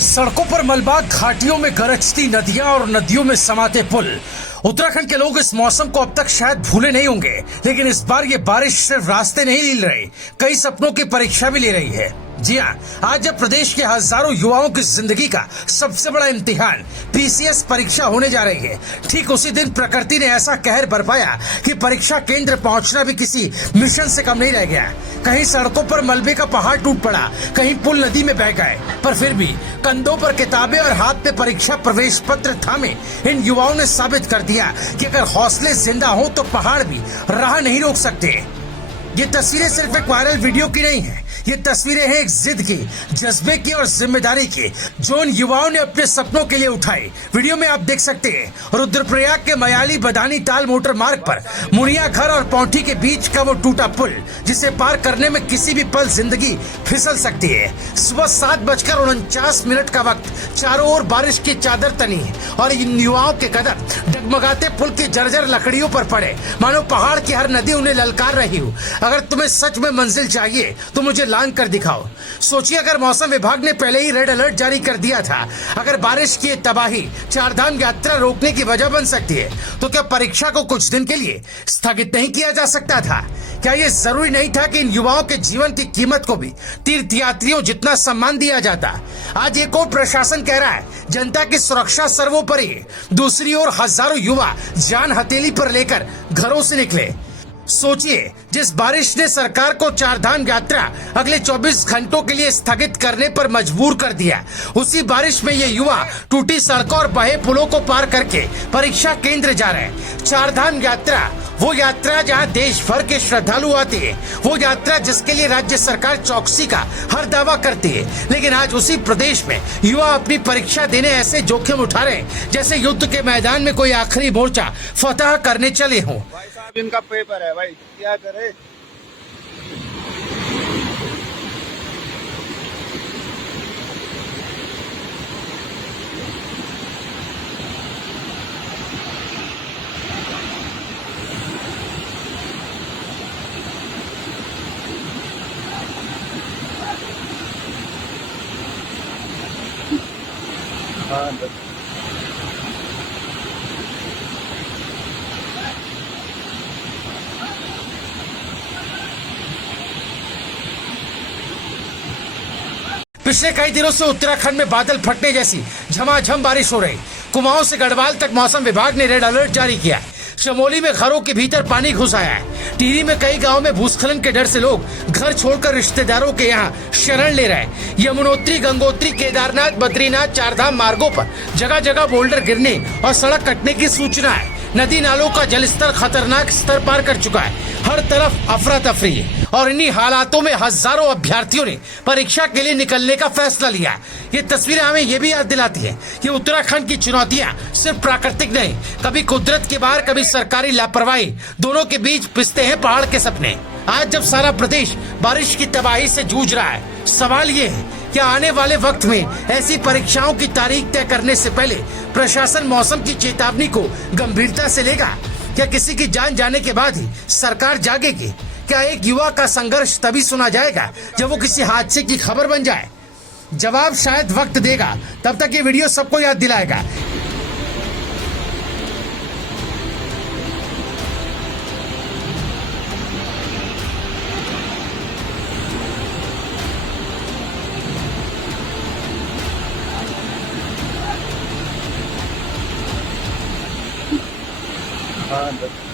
सड़कों पर मलबा, घाटियों में गरजती नदियां और नदियों में समाते पुल। उत्तराखंड के लोग इस मौसम को अब तक शायद भूले नहीं होंगे, लेकिन इस बार ये बारिश सिर्फ रास्ते नहीं ले रही, कई सपनों की परीक्षा भी ले रही है। जी हाँ, आज जब प्रदेश के हजारों युवाओं की जिंदगी का सबसे बड़ा इम्तिहान पीसीएस परीक्षा होने जा रही है, ठीक उसी दिन प्रकृति ने ऐसा कहर बरपाया कि परीक्षा केंद्र पहुंचना भी किसी मिशन से कम नहीं रह गया। कहीं सड़कों पर मलबे का पहाड़ टूट पड़ा, कहीं पुल नदी में बह गए, पर फिर भी कंधों पर किताबें और हाथ में परीक्षा प्रवेश पत्र थामे इन युवाओं ने साबित कर दिया कि अगर हौसले जिंदा हो तो पहाड़ भी राह नहीं रोक सकते। ये तस्वीरें सिर्फ एक वायरल वीडियो की नहीं है, ये तस्वीरें हैं एक जिद की, जज्बे की और जिम्मेदारी की, जो उन युवाओं ने अपने सपनों के लिए उठाई। वीडियो में आप देख सकते हैं रुद्रप्रयाग के मयाली बदानी ताल मोटर मार्ग पर मुनिया घर और पौंठी के बीच का वो टूटा पुल, जिसे पार करने में किसी भी पल जिंदगी फिसल सकती है। सुबह 7:49 का वक्त, चारों ओर बारिश की चादर तनी और इन युवाओं के कदम डगमगाते पुल की जर्जर लकड़ियों पर पड़े, मानो पहाड़ की हर नदी उन्हें ललकार रही हो। अगर तुम्हें सच में मंजिल चाहिए तो मुझे लांग कर दिखाओ। सोचिए, अगर मौसम विभाग ने पहले ही रेड अलर्ट जारी कर दिया था, अगर बारिश की तबाही चारधाम यात्रा रोकने की वजह बन सकती है, तो क्या परीक्षा को कुछ दिन के लिए स्थगित नहीं किया जा सकता था? क्या ये जरूरी नहीं था कि इन युवाओं के जीवन की कीमत को भी तीर्थयात्रियों जितना सम्मान दिया जाता? आज एक और प्रशासन कह रहा है जनता की सुरक्षा सर्वोपरि है, दूसरी ओर हजारों युवा जान हथेली पर लेकर घरों से निकले। सोचिए, जिस बारिश ने सरकार को चारधाम यात्रा अगले 24 घंटों के लिए स्थगित करने पर मजबूर कर दिया, उसी बारिश में ये युवा टूटी सड़कों और बहे पुलों को पार करके परीक्षा केंद्र जा रहे हैं। चारधाम यात्रा, वो यात्रा जहां देश भर के श्रद्धालु आते हैं, वो यात्रा जिसके लिए राज्य सरकार चौकसी का हर दावा करती है, लेकिन आज उसी प्रदेश में युवा अपनी परीक्षा देने ऐसे जोखिम उठा रहे हैं जैसे युद्ध के मैदान में कोई आखिरी मोर्चा फतह करने चले हों। इनका पेपर है भाई, क्या करे। हाँ, पिछले कई दिनों से उत्तराखंड में बादल फटने जैसी झमाझम बारिश हो रही। कुमाऊं से गढ़वाल तक मौसम विभाग ने रेड अलर्ट जारी किया। चमोली में घरों के भीतर पानी घुस आया है। टिहरी में कई गांवों में भूस्खलन के डर से लोग घर छोड़कर रिश्तेदारों के यहाँ शरण ले रहे हैं। यमुनोत्री, गंगोत्री, केदारनाथ, बद्रीनाथ, चारधाम मार्गों पर जगह जगह बोल्डर गिरने और सड़क कटने की सूचना है। नदी नालों का जलस्तर खतरनाक स्तर पार कर चुका है। हर तरफ अफरा तफरी है और इन्हीं हालातों में हजारों अभ्यर्थियों ने परीक्षा के लिए निकलने का फैसला लिया। ये तस्वीरें हमें ये भी याद दिलाती है कि उत्तराखंड की चुनौतियां सिर्फ प्राकृतिक नहीं, कभी कुदरत के बाहर, कभी सरकारी लापरवाही, दोनों के बीच पिसते हैं पहाड़ के सपने। आज जब सारा प्रदेश बारिश की तबाही से जूझ रहा है, सवाल ये है, क्या आने वाले वक्त में ऐसी परीक्षाओं की तारीख तय करने से पहले प्रशासन मौसम की चेतावनी को गंभीरता से लेगा? क्या किसी की जान जाने के बाद ही सरकार जागेगी? क्या एक युवा का संघर्ष तभी सुना जाएगा जब वो किसी हादसे की खबर बन जाए? जवाब शायद वक्त देगा। तब तक ये वीडियो सबको याद दिलाएगा। हाँ।